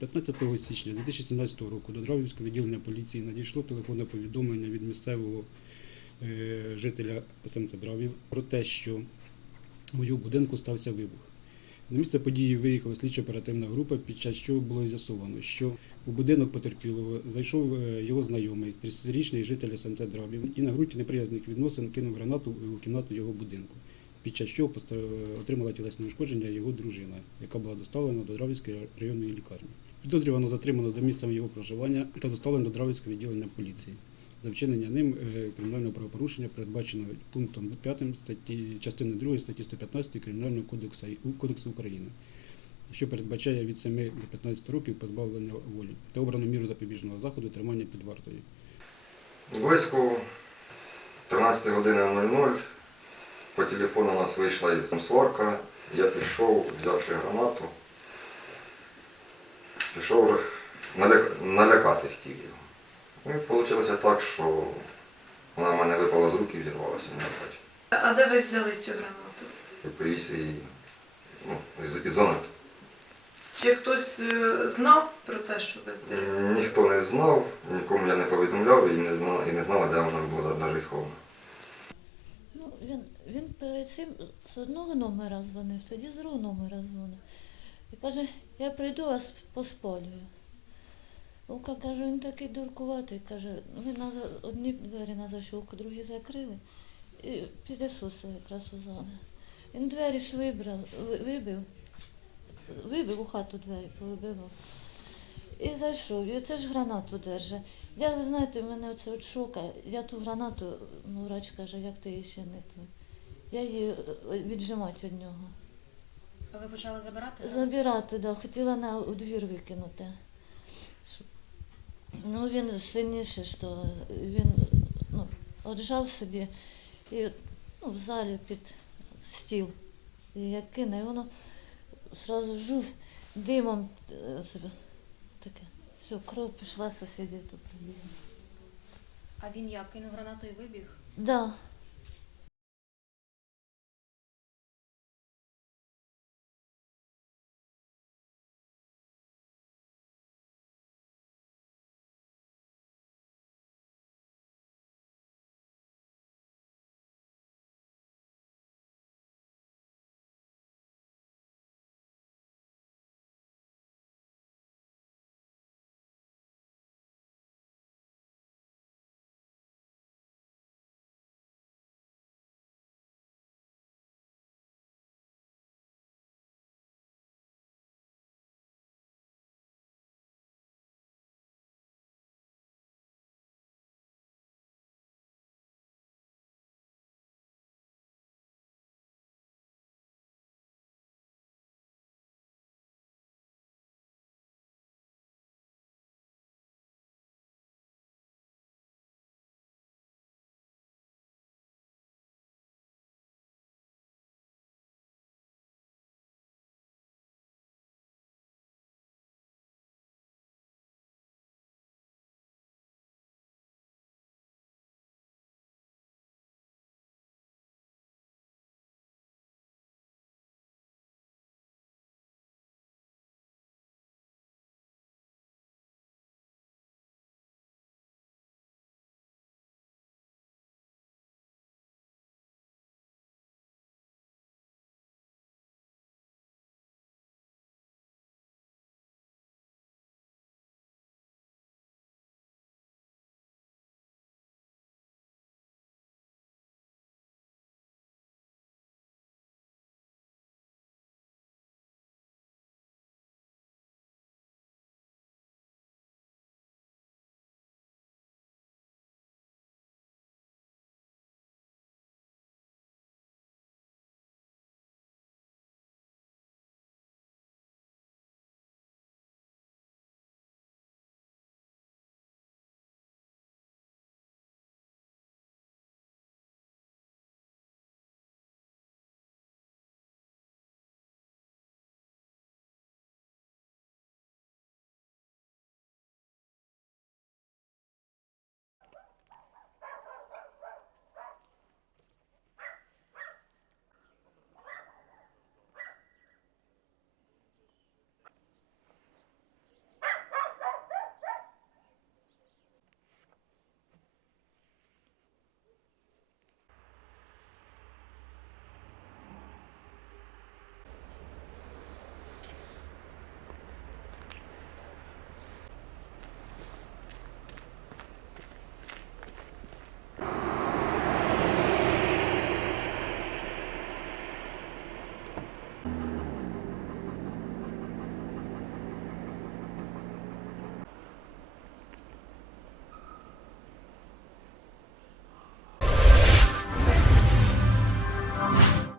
15 січня 2017 року до Дравівського відділення поліції надійшло телефонне повідомлення від місцевого е, жителя СМТ Дравів про те, що у його будинку стався вибух. На місце події виїхала слідчо-оперативна група, під час чого було з'ясовано, що у будинок потерпілого зайшов е, його знайомий, 30-річний житель СМТ Дравів, і на ґрунті неприязних відносин кинув гранату у кімнату його будинку під час чого отримала тілесне ушкодження його дружина, яка була доставлена до Дравівської районної лікарні. Підозрювано затримано за місцем його проживання та доставлено до Дравівського відділення поліції. За вчинення ним е, кримінального правопорушення передбачено пунктом 5 статті частини 2 статті 115 Кримінального кодексу, кодексу України, що передбачає від 7 до 15 років позбавлення волі та обрану міру запобіжного заходу тримання під вартою. Близько 13 години 00 по телефону у нас вийшла із сварка. Я пішов, взявши гранату. Пішов наляк- налякати хотів його. Ну і вийшло так, що вона в мене випала з рук і взірвалася на хаті. А де ви взяли цю гранату? Привіз її ну, із, із зони. Чи хтось е, знав про те, що ви зберігали? Ніхто не знав, нікому я не повідомляв і не знала, і не знала, де вона була навіть схована. Ну, він, він перед цим з одного номера дзвонив, тоді з другого номера дзвонив. І каже, я прийду вас поспалюю. Вовка каже, він такий дуркуватий, каже, ви на одні двері на защолку, другі закрили. І підесуся якраз у зали. Він двері ж вибрав, вибив, вибив у хату двері, повибивав. І зайшов, і оце ж гранату держить. Я, ви знаєте, мене оце от шока. Я ту гранату, ну, врач каже, як ти її ще не той. Я її е, віджимати від нього. А ви почали забирати? так? Забирати, да, хотіла на у двір викинути. Щоб- Ну, він сильніше, що він ну, отжав собі і ну, в залі під стіл. І як кине, і воно одразу жув димом себе таке. Все, кров пішла, сусіди тут прибігли. А він як кинув гранату і вибіг? Да,